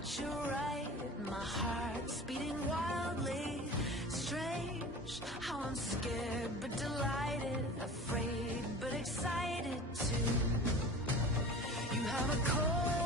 that you're right. My heart's beating wildly. Strange how I'm scared but delighted, afraid but excited too. You have a cold